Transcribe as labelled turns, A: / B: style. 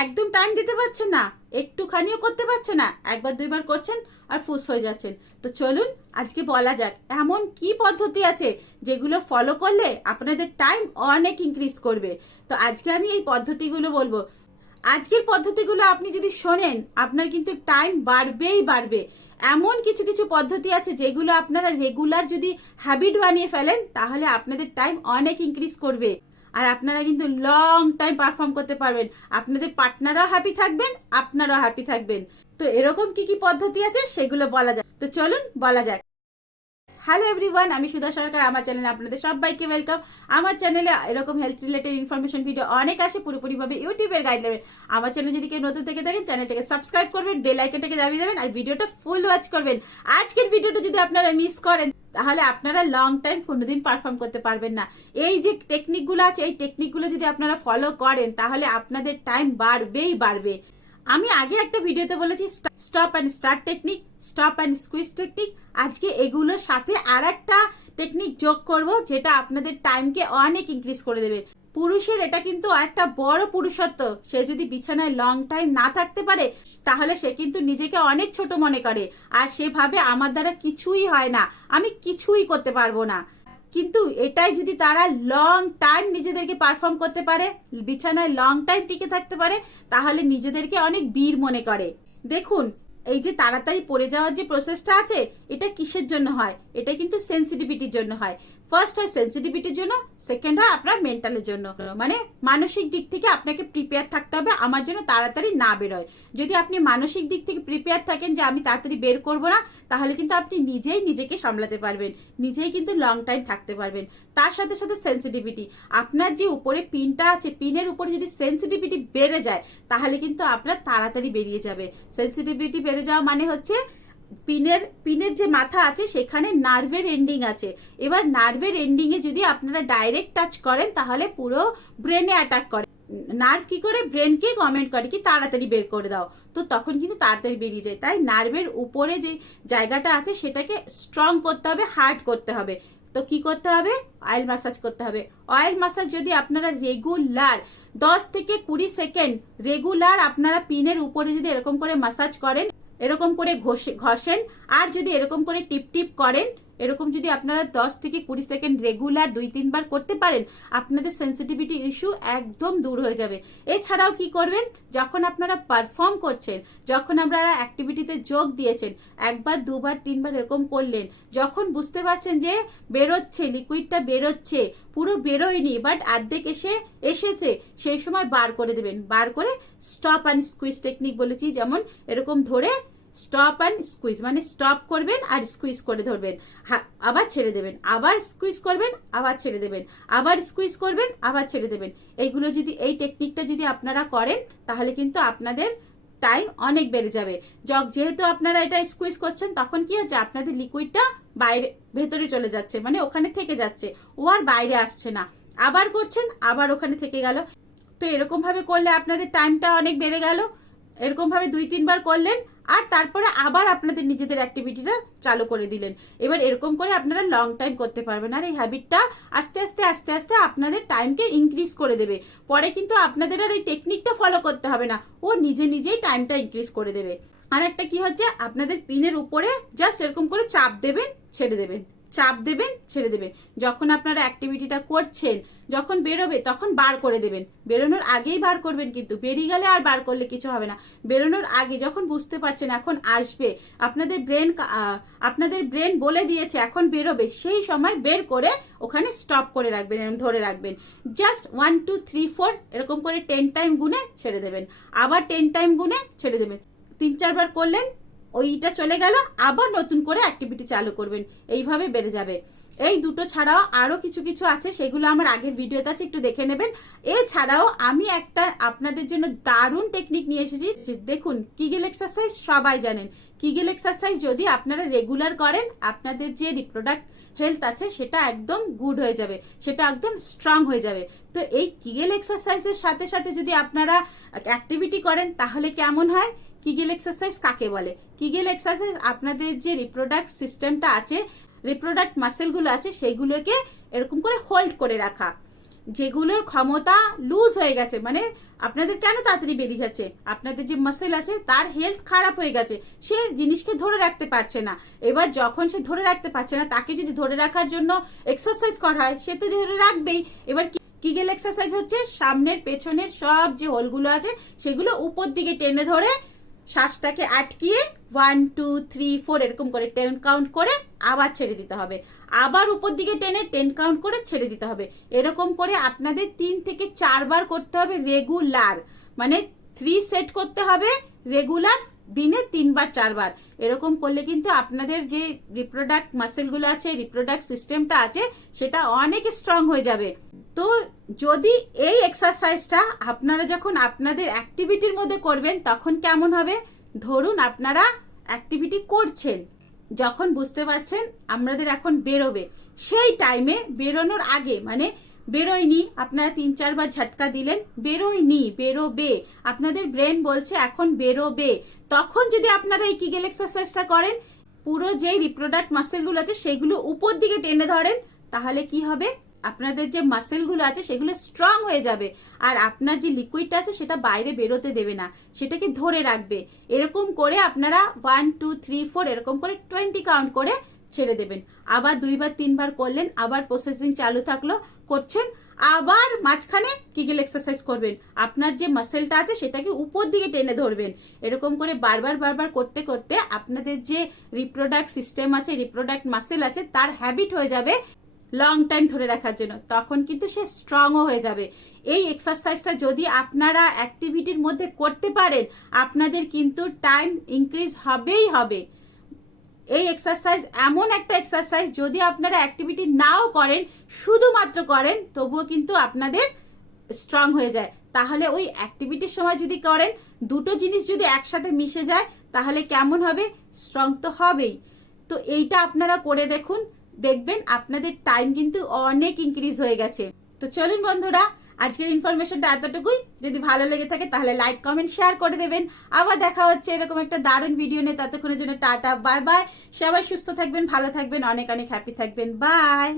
A: একদম টাইম দিতে পারছেন না। একটুখানিও করতে পারছেন না। একবার দুইবার করছেন আর ফুস হয়ে যাচ্ছেন। তো চলুন, আজকে বলা যাক, এমন কি পদ্ধতি আছে যেগুলো ফলো করলে আপনাদের টাইম অনেক ইনক্রিজ করবে? তো আজকে আমি এই পদ্ধতিগুলো বলব। আজকের পদ্ধতিগুলো আপনি যদি শোনেন, আপনার কিন্তু টাইম বাড়বেই বাড়বে। এমন কিছু কিছু পদ্ধতি আছে যেগুলো আপনারা রেগুলার যদি হ্যাবিট বানিয়ে ফেলেন, তাহলে আপনাদের টাইম অনেক ইনক্রিজ করবে। আর আপনারা কিন্তু লং টাইম পারফর্ম করতে পারবেন। আপনাদের পার্টনারও হ্যাপি থাকবেন, আপনারাও হ্যাপি থাকবেন। তো এরকম কি কি পদ্ধতি আছে সেগুলো বলা যায় তো চলুন বলা যাক। হ্যালো এভরিওয়ান আমি সুধা সরকার, আমার চ্যানেলে আপনাদের সবাইকে ওয়েলকাম আমার চ্যানেলে এরকম হেলথ রিলেটেড ইনফরমেশন ভিডিও অনেক আসে, পুরোপুরিভাবে ইউটিউবের গাইডলাইনে আমার চ্যানেল যদি কেউ নতুন থেকে থাকেন চ্যানেলটাকে সাবস্ক্রাইব করবেন বেল আইকনটাকে দাবিয়ে দেবেন, আর ভিডিওটা ফুল ওয়াচ করবেন। আজকের ভিডিওটা যদি আপনারা মিস করেন তাহলে আপনারা লং টাইম কোনোদিন পারফর্ম করতে পারবেন না। এই যে টেকনিকগুলো আছে, এই টেকনিকগুলো যদি আপনারা ফলো করেন, তাহলে আপনাদের টাইম বাড়বেই বাড়বে। আমি আগে একটা ভিডিওতে বলেছি stop and start technique stop and squeeze technique আজকে এগুলোর সাথে আর একটা টেকনিক যোগ করব, যেটা আপনাদের টাইমকে অনেক ইনক্রিজ করে দেবে। পুরুষের এটা কিন্তু একটা বড় পুরুষত্ব। সে যদি বিছানায় লং টাইম না থাকতে পারে, তাহলে সে কিন্তু নিজেকে অনেক ছোট মনে করে। আর সেভাবে আমার দ্বারা কিছুই হয় না, আমি কিছুই করতে পারব না। কিন্তু এটাই যদি তারা লং টাইম নিজেদেরকে পারফর্ম করতে পারে, বিছানায় লং টাইম টিকে থাকতে পারে, তাহলে নিজেদেরকে অনেক বীর মনে করে। দেখুন, এই যে তাড়াতাড়ি পড়ে যাওয়ার যে প্রসেসটা আছে, এটা কিসের জন্য হয়? এটা কিন্তু সেন্সিটিভিটির জন্য হয়। ফার্স্ট হয় সেন্সিটিভিটির জন্য সেকেন্ড হয় আপনার মেন্টালের জন্য। মানে মানসিক দিক থেকে আপনাকে প্রিপেয়ার থাকতে হবে, আমার জন্য তাড়াতাড়ি না বেরোয়। যদি আপনি মানসিক দিক থেকে প্রিপেয়ার থাকেন যে আমি তাড়াতাড়ি বের করব না, তাহলে কিন্তু আপনি নিজেই নিজেকে সামলাতে পারবেন। নিজেই কিন্তু লং টাইম থাকতে পারবেন। তার সাথে সাথে সেন্সিটিভিটি আপনার যে উপরে পিনটা আছে পিনের উপরে যদি সেন্সিটিভিটি বেড়ে যায়, তাহলে কিন্তু আপনার তাড়াতাড়ি বেরিয়ে যাবে। সেন্সিটিভিটি বেড়ে যাওয়া মানে হচ্ছে পিনের পিনের যে মাথা আছে, সেখানে নার্ভের এন্ডিং আছে। এবার নার্ভের এন্ডিং এ যদি আপনারা ডাইরেক্ট টাচ করেন, তাহলে পুরো ব্রেনে অ্যাটাক করে। নার্ভ কি করে? ব্রেনকে কমেন্ট করে কি তাড়াতাড়ি বের করে দাও। তো তখন কিন্তু তাড়াতাড়ি বেরিয়ে যায়। তাই নার্ভের উপরে যে জায়গাটা আছে, সেটাকে স্ট্রং করতে হবে হার্ড করতে হবে। তো কি করতে হবে? অয়েল মাসাজ করতে হবে। অয়েল মাসাজ যদি আপনারা রেগুলার দশ থেকে কুড়ি সেকেন্ড রেগুলার আপনারা পিনের উপরে যদি এরকম করে মাসাজ করেন এরকম করে ঘষে, ঘষেন। আর যদি এরকম করে টিপ টিপ করেন, এরকম যদি আপনারা দশ থেকে কুড়ি সেকেন্ড রেগুলার দুই, তিনবার করতে পারেন, আপনাদের সেন্সিটিভিটি ইস্যু একদম দূর হয়ে যাবে। এছাড়াও কি করবেন? যখন আপনারা পারফর্ম করছেন, যখন আপনারা অ্যাক্টিভিটিতে যোগ দিয়েছেন, একবার, দুবার, তিনবার এরকম করলেন, যখন বুঝতে পারছেন যে বেরোচ্ছে লিকুইডটা বেরোচ্ছে, পুরো বেরোয়নি বাট অর্ধেক এসে, এসেছে, সেই সময় বার করে দেবেন। বার করে স্টপ অ্যান্ড স্কুইজ টেকনিক বলেছি, যেমন এরকম ধরে স্টপ অ্যান্ড স্কুইজ মানে স্টপ করবেন আর স্কুইজ করে ধরবেন। আবার ছেড়ে দেবেন, আবার স্কুইজ করবেন, আবার ছেড়ে দেবেন, আবার স্কুইজ করবেন, আবার ছেড়ে দেবেন। এইগুলো যদি, এই টেকনিকটা যদি আপনারা করেন, তাহলে কিন্তু আপনাদের টাইম অনেক বেড়ে যাবে। যেহেতু আপনারা এটা স্কুইজ করছেন, তখন কি হচ্ছে, আপনাদের লিকুইডটা বাইরে, ভেতরে চলে যাচ্ছে মানে ওখানে থেকে যাচ্ছে। ও আর বাইরে আসছে না। আবার করছেন, আবার ওখানে থেকে গেল। তো এরকম ভাবে করলে আপনাদের টাইমটা অনেক বেড়ে গেল। এরকম ভাবে দুই, তিনবার করলেন আর তারপরে আবার আপনাদের নিজেদের অ্যাক্টিভিটিটা চালু করে দিলেন। এবার এরকম করে আপনারা লং টাইম করতে পারবেন। আর এই হ্যাবিটটা আস্তে আস্তে আস্তে আস্তে আপনাদের টাইমকে ইনক্রিজ করে দেবে। পরে কিন্তু আপনাদের আর এই টেকনিকটা ফলো করতে হবে না। ও নিজে নিজেই টাইমটা ইনক্রিজ করে দেবে। আর একটা কি হচ্ছে? আপনাদের পিনের উপরে জাস্ট এরকম করে চাপ দেবেন, ছেড়ে দেবেন। চাপ দেবেন, ছেড়ে দেবেন। যখন আপনারা অ্যাক্টিভিটিটা করছেন, যখন বেরোবে, তখন বার করে দেবেন। বেরোনোর আগেই বার করবেন কিন্তু, বেরিয়ে গেলে আর বার করলে কিছু হবে না। বেরোনোর আগে যখন বুঝতে পারছেন এখন আসবে, আপনাদের ব্রেন আপনাদের ব্রেন বলে দিয়েছে এখন বেরোবে, সেই সময় বের করে ওখানে স্টপ করে রাখবেন এরকম ধরে রাখবেন। Just one two three four এরকম করে টেন টাইম গুনে ছেড়ে দেবেন। আবার টেন টাইম গুনে ছেড়ে দেবেন। তিন, চারবার করলেন ওইটা চলে গেল, আবার নতুন করে অ্যাক্টিভিটি চালু করবেন। এইভাবে বেড়ে যাবে। এই দুটো ছাড়াও আরও কিছু কিছু আছে, সেগুলো আমার আগের ভিডিওতে আছে, একটু দেখে নেবেন। এছাড়াও আমি একটা আপনাদের জন্য দারুণ টেকনিক নিয়ে এসেছি। দেখুন কিগেল এক্সারসাইজ সবাই জানেন। কিগেল এক্সারসাইজ যদি আপনারা রেগুলার করেন, আপনাদের যে রিপ্রোডাক্ট হেলথ আছে, সেটা একদম গুড হয়ে যাবে। সেটা একদম স্ট্রং হয়ে যাবে। তো এই কিগেল এক্সারসাইজের সাথে সাথে যদি আপনারা অ্যাক্টিভিটি করেন, তাহলে কেমন হয়? কিগেল এক্সারসাইজ কাকে বলে? কিগেল এক্সারসাইজ আপনাদের যে রিপ্রোডাক্ট সিস্টেমটা আছে রিপ্রোডাক্ট মাসেলগুলো আছে সেইগুলোকে এরকম করে হোল্ড করে রাখা। যেগুলোর ক্ষমতা লুজ হয়ে গেছে মানে আপনাদের কেন তাড়াতাড়ি বেরিয়ে যাচ্ছে? আপনাদের যে মাসেল আছে, তার হেলথ খারাপ হয়ে গেছে। সে জিনিসকে ধরে রাখতে পারছে না। এবার যখন সে ধরে রাখতে পারছে না, তাকে যদি ধরে রাখার জন্য এক্সারসাইজ করা হয়, সে তো ধরে রাখবেই। এবার কিগেল এক্সারসাইজ হচ্ছে সামনের পেছনের সব যে হোলগুলো আছে, সেগুলো উপর দিকে টেনে ধরে শ্বাসটাকে আটকিয়ে ওয়ান টু থ্রি ফোর এরকম করে টেন কাউন্ট করে আবার ছেড়ে দিতে হবে। আবার উপর দিকে টেনে টেন কাউন্ট করে ছেড়ে দিতে হবে। এরকম করে আপনাদের তিন থেকে চারবার করতে হবে রেগুলার মানে থ্রি সেট করতে হবে রেগুলার দিনে তিনবার, চারবার। এরকম করলে কিন্তু আপনাদের যে রিপ্রোডাক্ট মাসেলগুলো আছে রিপ্রোডাক্ট সিস্টেমটা আছে, সেটা অনেক স্ট্রং হয়ে যাবে। তো যদি এই এক্সারসাইজটা আপনারা যখন আপনাদের অ্যাক্টিভিটির মধ্যে করবেন, তখন কেমন হবে? ধরুন আপনারা অ্যাক্টিভিটি করছেন, যখন বুঝতে পারছেন আমাদের এখন বেরোবে। সেই টাইমে বেরোনোর আগে মানে বেরোয়নি, আপনারা তিন চারবার ঝটকা দিলেন, বেরোয়নি, বেরোবে। আপনাদের ব্রেন বলছে এখন বেরোবে। তখন যদি আপনারা এই কিগেল এক্সারসাইজটা করেন, পুরো যে রিপ্রোডাক্ট মাসেলগুলো আছে, সেগুলো উপর দিকে টেনে ধরেন, তাহলে কি হবে? আপনাদের যে মাসেলগুলো আছে, সেগুলো স্ট্রং হয়ে যাবে। আর আপনার যে লিকুইডটা আছে, সেটা বাইরে বেরোতে দেবে না। সেটাকে ধরে রাখবে। এরকম করে আপনারা ওয়ান টু থ্রি ফোর এরকম করে টোয়েন্টি কাউন্ট করে ছেড়ে দেবেন। আবার দুইবার, তিনবার করলেন, আবার প্রসেসিং চালু থাকল, করছেন, আবার মাঝখানে কিগেল এক্সারসাইজ করবেন। আপনার যে মাসেলটা আছে, সেটাকে উপর দিকে টেনে ধরবেন। এরকম করে বারবার বারবার করতে করতে আপনাদের যে রিপ্রোডাক্ট সিস্টেম আছে রিপ্রোডাক্ট মাসেল আছে, তার হ্যাবিট হয়ে যাবে লং টাইম ধরে রাখার জন্য। তখন কিন্তু সে স্ট্রংও হয়ে যাবে। এই এক্সারসাইজটা যদি আপনারা অ্যাক্টিভিটির মধ্যে করতে পারেন, আপনাদের কিন্তু টাইম ইনক্রিজ হবেই হবে। এই এক্সারসাইজ এমন একটা এক্সারসাইজ যদি আপনারা অ্যাক্টিভিটি নাও করেন, শুধুমাত্র করেন, তবুও কিন্তু আপনাদের স্ট্রং হয়ে যায়। তাহলে ওই অ্যাক্টিভিটির সময় যদি করেন, দুটো জিনিস যদি একসাথে মিশে যায়, তাহলে কেমন হবে? স্ট্রং তো হবেই। তো এইটা আপনারা করে দেখুন। দেখবেন আপনাদের টাইম কিন্তু অনেক ইনক্রিজ হয়ে গেছে। তো চলুন বন্ধুরা আজকের ইনফরমেশনটা এতটুকুই। যদি ভালো লেগে থাকে, তাহলে লাইক কমেন্ট শেয়ার করে দেবেন। আবার দেখা হচ্ছে এরকম একটা দারুণ ভিডিও নিয়ে। ততক্ষণের জন্য টাটা বাই বাই সবাই সুস্থ থাকবেন, ভালো থাকবেন, অনেক অনেক হ্যাপি থাকবেন। বাই